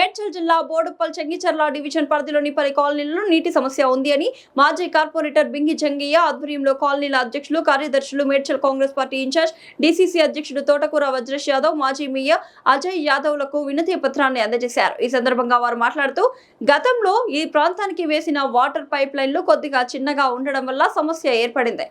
మేడ్చల్ జిల్లా బోడుప్పల్ చెంగిచెర్ల డివిజన్ పరిధిలోని పలు కాలనీలలో నీటి సమస్య ఉంది అని మాజీ కార్పొరేటర్ బింగి జంగయ్య ఆధ్వర్యంలో కాలనీల అధ్యక్షులు కార్యదర్శులు Medchal Congress party incharge DCC అధ్యక్షుడు తోటకూర వజ్రేష్ యాదవ్ మాజీ మేయర్ అజయ్ యాదవ్లకు వినతి పత్రాన్ని అందజేశారు. ఈ సందర్భంగా వారు మాట్లాడుతూ గతంలో ఈ ప్రాంతానికి వేసిన వాటర్ పైప్ లైన్లు కొద్దిగా చిన్నగా ఉండడం వల్ల సమస్య ఏర్పడింది.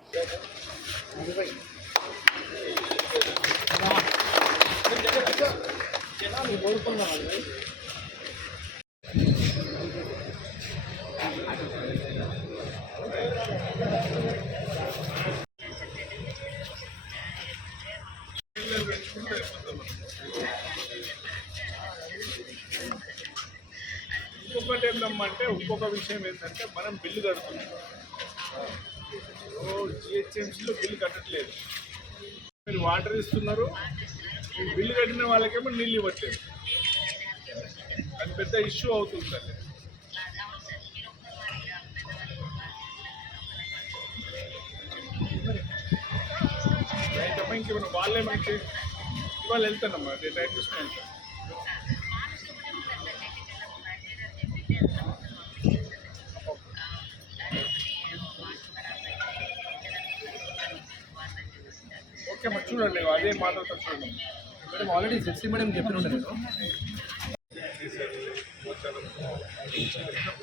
ఇంకొకటి ఏంటంటే ఇంకొక విషయం ఏంటంటే మనం బిల్లు కడుతున్నాం. జిహెచ్ఎంసీలో బిల్లు కట్టట్లేదు. మీరు వాటర్ ఇస్తున్నారు, బిల్లు కట్టిన వాళ్ళకేమో నీళ్ళు ఇవ్వట్లేదు. అది పెద్ద ఇష్యూ అవుతుంది సార్. రైతమ్మ ఇంకేమైనా వాళ్ళే మనకి ఇవాళ వెళ్తానమ్మా, నేను టైం తీసుకుని వెళ్తాను. ఓకే అమ్మా, చూడండి అదే మాట్లాడుతూ చూడండి మేడం. ఆల్రెడీ జెర్సీ మేడం చెప్పిన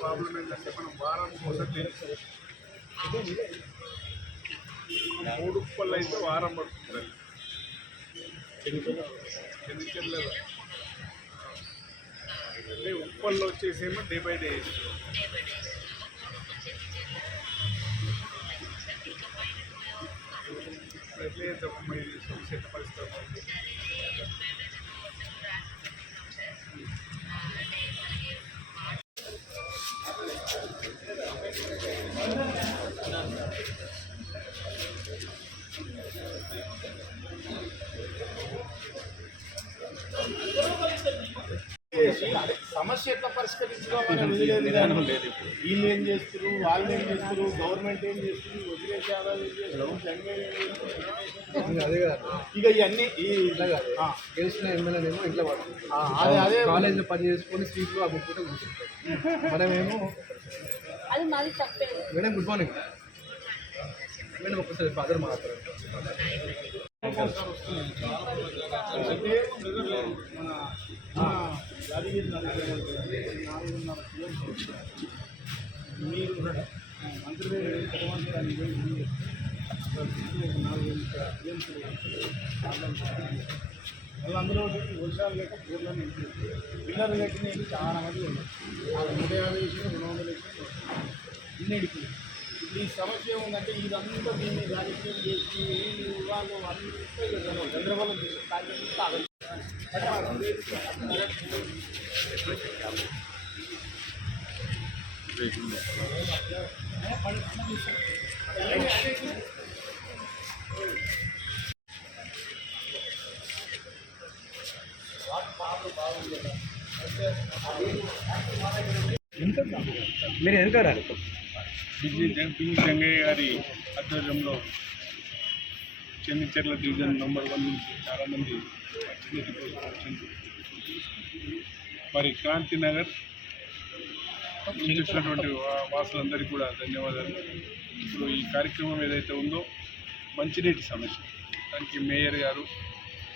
ప్రాబ్లం ఏంటంటే మనం వారానికి ఒకటి మూడు ఉప్పళ్ళు అయితే వారం పడుతుంది. చెందిచెర్ల అంటే ఉప్పల్లో వచ్చేసేమో డే బై డే ఎట్లే సమస్య పరిస్థితి. సమస్య ఎట్లా పరిష్కరించడం విధానం లేదు. వీళ్ళు ఏం చేస్తారు, వాళ్ళు ఏం చేస్తారు, గవర్నమెంట్ ఏం చేస్తుంది, వదిలేసి అదే కదా. ఇక ఇవన్నీ గెలిచిన ఎమ్మెల్యేనేమో ఇంట్లో పడుతుంది. అదే కాలేజీలో పని చేసుకొని స్ట్రీట్లో అమ్ముకుంటే కూర్చుంటారు. మనమేమో మేడం గుడ్ మార్నింగ్ మేడం, ఒక్కసారి ఫాదర్ మాట్లాడారు. యాదగిరి 4.5 మీరు మంత్రి మళ్ళీ అందులో వర్షాలు లేక ఊర్లోనే పిల్లలు కట్టిన చాలా మంది ఉన్నాయి. 150 వేసిన 200 వేసిన ఇన్ని అడిగింది. ఇప్పుడు ఈ సమస్య ఏముందంటే ఇదంతా దీన్ని రాజకీయం చేసి వాళ్ళు అంతా చంద్రబాబు కాగితం మీరు ఎంత రాలి బింగి జంగయ్య గారి ఆధ్వర్యంలో చెందిచెర్ల డివిజన్ నెంబర్ 1 నుంచి చాలామంది మంచినీటి కోసం వచ్చింది. మరి క్రాంతినగర్ వచ్చినటువంటి వాసులందరికీ కూడా ధన్యవాదాలు. ఇప్పుడు ఈ కార్యక్రమం ఏదైతే ఉందో మంచినీటి సమస్య, దానికి మేయర్ గారు,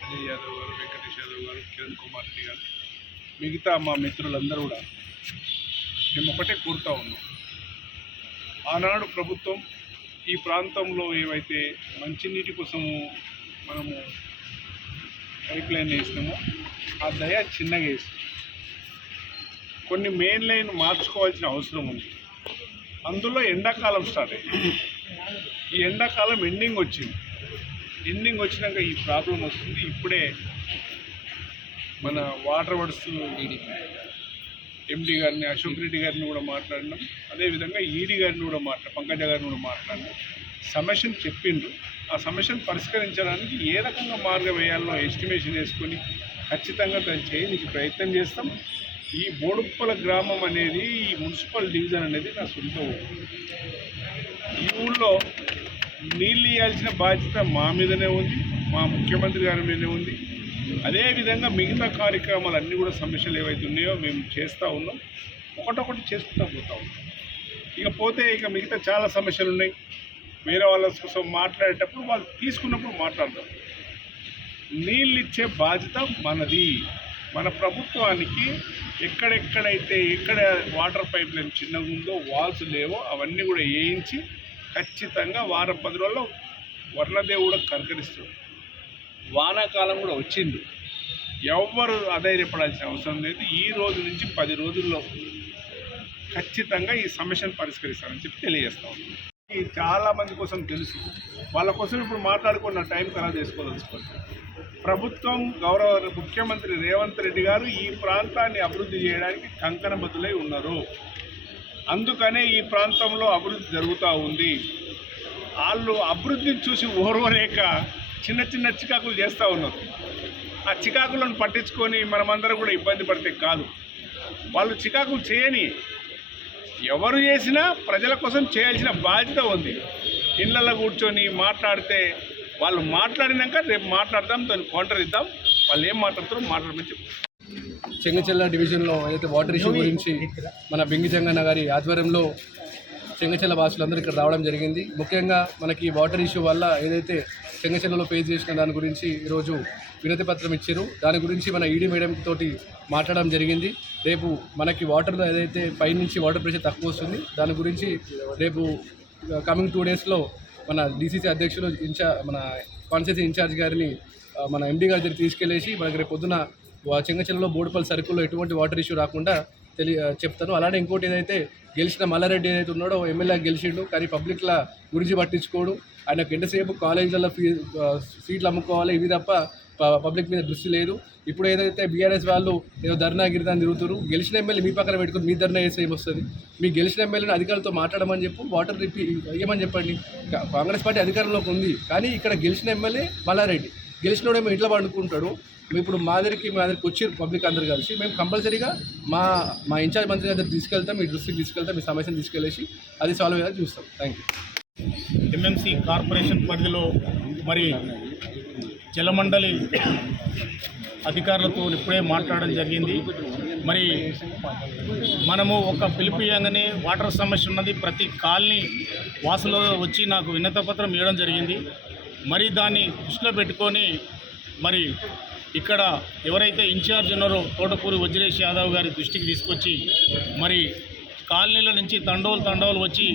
అజయ్ యాదవ్ గారు, వెంకటేష్ యాదవ్ గారు, కిరణ్ కుమార్ రెడ్డి గారు, మిగతా మా మిత్రులందరూ కూడా మేము ఒకటే కోరుతూ ఉన్నాం. ఆనాడు ప్రభుత్వం ఈ ప్రాంతంలో ఏవైతే మంచినీటి కోసము మనము పైప్ లైన్ వేసినామో ఆ దయ చిన్నగా వేసి కొన్ని మెయిన్ లైన్ మార్చుకోవాల్సిన అవసరం ఉంది. అందులో ఎండాకాలం స్టార్ట్ అయింది. ఈ ఎండాకాలం ఎండింగ్ వచ్చింది. ఎండింగ్ వచ్చినాక ఈ ప్రాబ్లం వస్తుంది. ఇప్పుడే మన వాటర్ వర్డ్స్ ఎండి గారిని, అశోక్ రెడ్డి గారిని కూడా మాట్లాడినాం. అదేవిధంగా ఈడీ గారిని కూడా పంకజ గారిని కూడా మాట్లాడినాం. సమస్యను చెప్పిండ్రు. ఆ సమస్యను పరిష్కరించడానికి ఏ రకంగా మార్గం వేయాలో ఎస్టిమేషన్ వేసుకొని ఖచ్చితంగా దాన్ని చేయడానికి ప్రయత్నం చేస్తాం. ఈ బోడుప్పల గ్రామం అనేది, ఈ మున్సిపల్ డివిజన్ అనేది నా సొంత ఊరు. ఈ ఊళ్ళో నీళ్ళు ఇవ్వాల్సిన బాధ్యత మా మీదనే ఉంది, మా ముఖ్యమంత్రి గారి మీదనే ఉంది. అదేవిధంగా మిగతా కార్యక్రమాలు అన్నీ కూడా సమస్యలు ఏవైతే ఉన్నాయో మేము చేస్తూ ఉన్నాం, ఒకటొకటి చేసుకుంటూ పోతా ఉన్నాం. ఇకపోతే మిగతా చాలా సమస్యలు ఉన్నాయి. వేరే వాళ్ళ కోసం మాట్లాడేటప్పుడు వాళ్ళు తీసుకున్నప్పుడు మాట్లాడతాం. నీళ్ళు ఇచ్చే బాధ్యత మనది. మన ప్రభుత్వానికి ఎక్కడెక్కడైతే వాటర్ పైప్ లైన్ చిన్నగా ఉందో, వాల్స్ లేవో అవన్నీ కూడా వేయించి ఖచ్చితంగా వారం 10 రోజుల్లో వర్ణదేవుడు కనకరిస్తాడు. వానాకాలం కూడా వచ్చింది. ఎవ్వరు అధైర్యపడాల్సిన అవసరం లేదు. ఈ రోజు నుంచి 10 రోజుల్లో ఖచ్చితంగా ఈ సమస్యను పరిష్కరిస్తామని చెప్పి తెలియజేస్తాం. చాలా మంది కోసం తెలుసు, వాళ్ళ కోసం ఇప్పుడు మాట్లాడుకున్న టైం ఖరాబ్ చేసుకోదలుచుకోండి. ప్రభుత్వం గౌరవ ముఖ్యమంత్రి రేవంత్ రెడ్డి గారు ఈ ప్రాంతాన్ని అభివృద్ధి చేయడానికి కంకణబద్దులై ఉన్నారు. అందుకనే ఈ ప్రాంతంలో అభివృద్ధి జరుగుతూ ఉంది. వాళ్ళు అభివృద్ధిని చూసి ఓర్వలేక చిన్న చిన్న చికాకులు చేస్తూ ఉన్నారు. ఆ చికాకులను పట్టించుకొని మనమందరం కూడా ఇబ్బంది పడితే కాదు. వాళ్ళు చికాకులు చేయని, ఎవరు చేసినా ప్రజల కోసం చేయాల్సిన బాధ్యత ఉంది. ఇళ్ళల్లో కూర్చొని మాట్లాడితే వాళ్ళు మాట్లాడినాక రేపు మాట్లాడదాం, దాన్ని కౌంటర్ ఇద్దాం. వాళ్ళు ఏం మాట్లాడుతారో మాట్లాడమని చెప్తారు. చెంగచెర్ల డివిజన్లో ఏదైతే వాటర్ ఇష్యూ గురించి మన బింగి జంగన్న గారి ఆధ్వర్యంలో చెంగచెర్ల వాసులందరూ ఇక్కడ రావడం జరిగింది. ముఖ్యంగా మనకి వాటర్ ఇష్యూ వల్ల ఏదైతే చెంగచెర్లలో ఫేస్ చేసిన దాని గురించి ఈరోజు వినతి పత్రం ఇచ్చారు. దాని గురించి మన ఈడీ మేడం తోటి మాట్లాడడం జరిగింది. రేపు మనకి వాటర్లో ఏదైతే పైనుంచి వాటర్ ప్రెషర్ తక్కువ వస్తుంది, దాని గురించి రేపు కమింగ్ 2 డేస్లో మన డీసీసీ అధ్యక్షులు మన కాన్స్టిట్యూన్సీ ఇన్ఛార్జ్ గారిని మన ఎండీ గారి దగ్గర తీసుకెళ్లేసి మనకి రేపు పొద్దున చెంగచెర్లలో బోడుపల్లి సర్కిల్లో ఎటువంటి వాటర్ ఇష్యూ రాకుండా చెప్తాను. అలానే ఇంకోటి ఏదైతే గెలిచిన మల్లారెడ్డి ఏదైతే ఉన్నాడో ఎమ్మెల్యే గెలిచిండు, కానీ పబ్లిక్ల గురించి పట్టించుకోడు. ఆయనకు ఎంతసేపు కాలేజీలలో సీట్లు అమ్ముకోవాలి, ఇవి తప్ప పబ్లిక్ మీద దృష్టి లేదు. ఇప్పుడు ఏదైతే బీఆర్ఎస్ వాళ్ళు ఏదో ధర్నా గిరిదాన్ని తిరుగుతారు, గెలిచిన ఎమ్మెల్యే మీ పక్కన పెట్టుకుని మీ ధర్నా చేస్తే ఏమొస్తుంది? మీ గెలిచిన ఎమ్మెల్యేని అధికారులతో మాట్లాడమని చెప్పు, వాటర్ ఇవ్వమని చెప్పండి. కాంగ్రెస్ పార్టీ అధికారంలోకి ఉంది, కానీ ఇక్కడ గెలిచిన ఎమ్మెల్యే మల్లారెడ్డి, గెలిచినోడేమో ఇంట్లో పండుకుంటాడు. ఇప్పుడు మా దగ్గరికి వచ్చి పబ్లిక్ అందరు కలిసి మేము కంపల్సరీగా మా ఇన్ఛార్జ్ మంత్రి గారి దగ్గర తీసుకెళ్తాం, మీ దృష్టికి తీసుకెళ్తాం, మీ సమస్యను తీసుకెళ్ళేసి అది సాల్వ్ అయ్యేలా చూస్తాం. Thank you. ఎంఎంసీ కార్పొరేషన్ పరిధిలో మరి జలమండలి అధికారులతో ఇప్పుడే మాట్లాడడం జరిగింది. మరి మనము ఒక పిలిపియంగానే వాటర్ సమస్య ఉన్నది, ప్రతి కాలనీ వాసులో వచ్చి నాకు వినతిపత్రం ఇవ్వడం జరిగింది. మరి దాన్ని దృష్టిలో పెట్టుకొని మరి ఇక్కడ ఎవరైతే ఇన్ఛార్జ్ ఉన్నారో తోటకూరి వజ్రేష్ యాదవ్ గారి దృష్టికి తీసుకొచ్చి మరి కాలనీల నుంచి తండోలు వచ్చి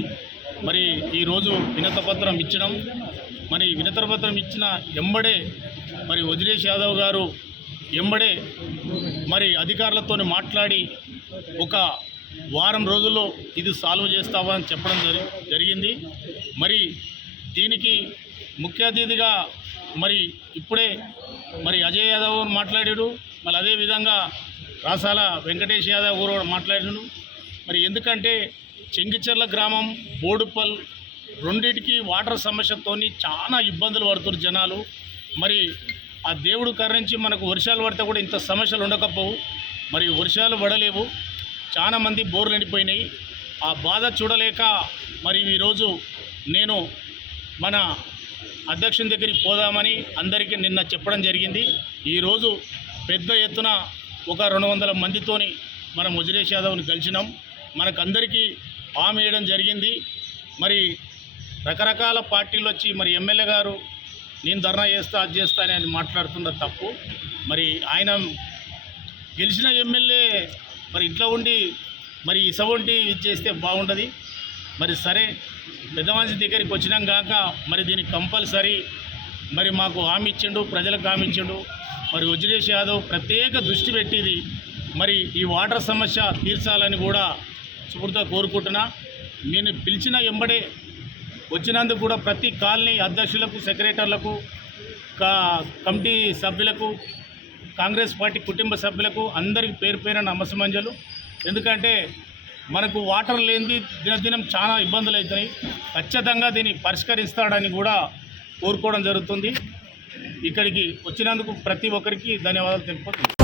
మరి ఈరోజు వినతిపత్రం ఇచ్చడం, మరి వినతిపత్రం ఇచ్చిన ఎంబడే మరి వజ్రేష్ యాదవ్ గారు ఎంబడే మరి అధికారులతో మాట్లాడి ఒక వారం రోజుల్లో ఇది సాల్వ్ చేస్తామని చెప్పడం జరిగింది. మరి దీనికి ముఖ్య అతిథిగా మరి ఇప్పుడే మరి అజయ్ యాదవ్ మాట్లాడాడు, మళ్ళీ అదేవిధంగా రాసాల వెంకటేష్ యాదవ్ కూడా మాట్లాడాడు. మరి ఎందుకంటే చెంగిచెర్ల గ్రామం, బోడుపల్ రెండింటికి వాటర్ సమస్యతోని చాలా ఇబ్బందులు పడుతున్నారు జనాలు. మరి ఆ దేవుడు కరుణించి మనకు వర్షాలు పడితే కూడా ఇంత సమస్యలు ఉండకపోవు. మరి వర్షాలు పడలేవు, చాలా మంది బోర్లు ఎండిపోయినాయి. ఆ బాధ చూడలేక మరి ఈరోజు నేను మన అధ్యక్షుని దగ్గరికి పోదామని అందరికీ నిన్న చెప్పడం జరిగింది. ఈరోజు పెద్ద ఎత్తున ఒక 200 మందితోని మనం వజ్రేష్ యాదవ్ని కలిసినాం. మనకందరికీ హామీ ఇవ్వడం జరిగింది. మరి రకరకాల పార్టీలు వచ్చి మరి ఎమ్మెల్యే గారు నేను ధర్నా చేస్తా, అది చేస్తా అని మాట్లాడుతున్న తప్పు. మరి ఆయన గెలిచిన ఎమ్మెల్యే మరి ఇంట్లో ఉండి మరి ఇసవంటి ఇది చేస్తే బాగుంటుంది. మరి సరే, పెద్ద మనిషి దగ్గరికి వచ్చినాం కాక మరి దీనికి కంపల్సరీ మరి మాకు హామీ ఇచ్చిండు, ప్రజలకు హామీ ఇచ్చిండు. మరి వజ్రేష్ యాదవ్ ప్రత్యేక దృష్టి పెట్టింది మరి ఈ వాటర్ సమస్య తీర్చాలని కూడా సుహృత కోరుకుంటున్నా. నేను పిలిచిన ఎంబడే వచ్చినందుకు కూడా ప్రతి కాలనీ అధ్యక్షులకు, సెక్రటరీలకు, కమిటీ సభ్యులకు, కాంగ్రెస్ పార్టీ కుటుంబ సభ్యులకు అందరికీ పేరు పేరున నమస్సమంజలు. ఎందుకంటే మనకు వాటర్ లేనిది దినదినం చాలా ఇబ్బందులు అవుతున్నాయి. ఖచ్చితంగా దీన్ని పరిష్కరిస్తాడని కూడా కోరుకోవడం జరుగుతుంది. ఇక్కడికి వచ్చినందుకు ప్రతి ఒక్కరికి ధన్యవాదాలు తెలుపుతున్నాను.